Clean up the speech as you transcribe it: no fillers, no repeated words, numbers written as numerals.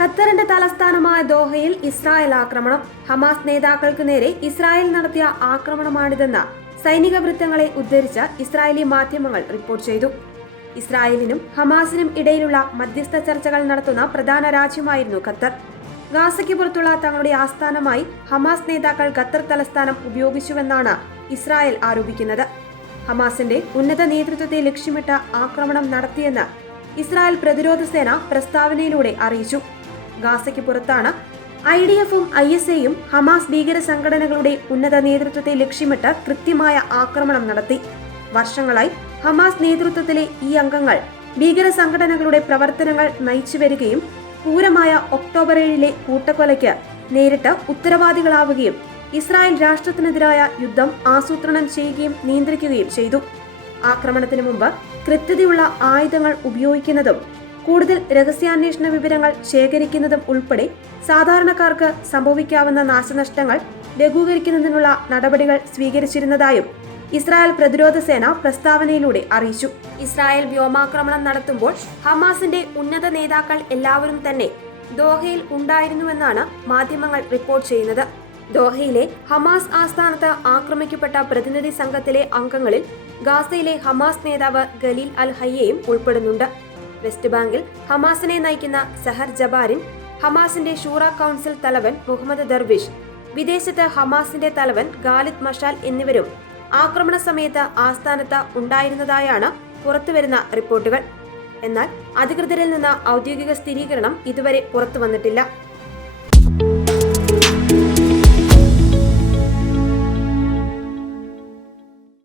ഖത്തറിന്റെ തലസ്ഥാനമായ ദോഹയിൽ ഇസ്രായേൽ ആക്രമണം. ഹമാസ് നേതാക്കൾക്ക് നേരെ ഇസ്രായേൽ നടത്തിയ ആക്രമണമാണിതെന്ന് സൈനിക വൃത്തങ്ങളെ ഉദ്ധരിച്ച് ഇസ്രായേലി മാധ്യമങ്ങൾ റിപ്പോർട്ട് ചെയ്തു. ഇസ്രായേലിനും ഹമാസിനും ഇടയിലുള്ള മധ്യസ്ഥ ചർച്ചകൾ നടത്തുന്ന പ്രധാന രാജ്യമായിരുന്നു ഖത്തർ. ഗാസയ്ക്ക് പുറത്തുള്ള തങ്ങളുടെ ആസ്ഥാനമായി ഹമാസ് നേതാക്കൾ ഖത്തർ തലസ്ഥാനം ഉപയോഗിച്ചുവെന്നാണ് ഇസ്രായേൽ ആരോപിക്കുന്നത്. ഹമാസിന്റെ ഉന്നത നേതൃത്വത്തെ ലക്ഷ്യമിട്ട് ആക്രമണം നടത്തിയെന്ന് ഇസ്രായേൽ പ്രതിരോധ സേന പ്രസ്താവനയിലൂടെ അറിയിച്ചു. ഗാസയ്ക്ക് പുറത്താണ് IDF-ഉം ISA-യും ഹമാസ് ഭീകര സംഘടനകളുടെ ഉന്നത നേതൃത്വത്തെ ലക്ഷ്യമിട്ട് കൃത്യമായ ആക്രമണം നടത്തി. വർഷങ്ങളായി ഹമാസ് നേതൃത്വത്തിലെ ഈ അംഗങ്ങൾ ഭീകര സംഘടനകളുടെ പ്രവർത്തനങ്ങൾ നയിച്ചു വരികയും ക്രൂരമായ ഒക്ടോബർ 7-ലെ കൂട്ടക്കൊലയ്ക്ക് നേരിട്ട് ഉത്തരവാദികളാവുകയും ഇസ്രായേൽ രാഷ്ട്രത്തിനെതിരായ യുദ്ധം ആസൂത്രണം ചെയ്യുകയും നിയന്ത്രിക്കുകയും ചെയ്തു. ആക്രമണത്തിന് മുമ്പ് കൃത്യതയുള്ള ആയുധങ്ങൾ ഉപയോഗിക്കുന്നതും കൂടുതൽ രഹസ്യാന്വേഷണ വിവരങ്ങൾ ശേഖരിക്കുന്നതും ഉൾപ്പെടെ സാധാരണക്കാർക്ക് സംഭവിക്കാവുന്ന നാശനഷ്ടങ്ങൾ ലഘൂകരിക്കുന്നതിനുള്ള നടപടികൾ സ്വീകരിച്ചിരുന്നതായും ഇസ്രായേൽ പ്രതിരോധ സേന പ്രസ്താവനയിലൂടെ അറിയിച്ചു. ഇസ്രായേൽ വ്യോമാക്രമണം നടത്തുമ്പോൾ ഹമാസിന്റെ ഉന്നത നേതാക്കൾ എല്ലാവരും തന്നെ ദോഹയിൽ ഉണ്ടായിരുന്നുവെന്നാണ് മാധ്യമങ്ങൾ റിപ്പോർട്ട് ചെയ്യുന്നത്. ദോഹയിലെ ഹമാസ് ആസ്ഥാനത്ത് ആക്രമിക്കപ്പെട്ട പ്രതിനിധി സംഘത്തിലെ അംഗങ്ങളിൽ ഗാസയിലെ ഹമാസ് നേതാവ് ഖലീൽ അൽ ഹയ്യയും ഉൾപ്പെടുന്നുണ്ട്. വെസ്റ്റ് ബാങ്കിൽ ഹമാസിനെ നയിക്കുന്ന സഹർ ജബാരിൻ, ഹമാസിന്റെ ഷൂറ കൗൺസിൽ തലവൻ മുഹമ്മദ് ദർവിഷ്, വിദേശത്ത് ഹമാസിന്റെ തലവൻ ഖാലിദ് മഷാൽ എന്നിവരും ആക്രമണ സമയത്ത് ആസ്ഥാനത്ത് ഉണ്ടായിരുന്നതായാണ് പുറത്തുവരുന്ന റിപ്പോർട്ടുകൾ. എന്നാൽ അധികൃതരിൽ നിന്ന് ഔദ്യോഗിക സ്ഥിരീകരണം ഇതുവരെ പുറത്തുവന്നിട്ടില്ല.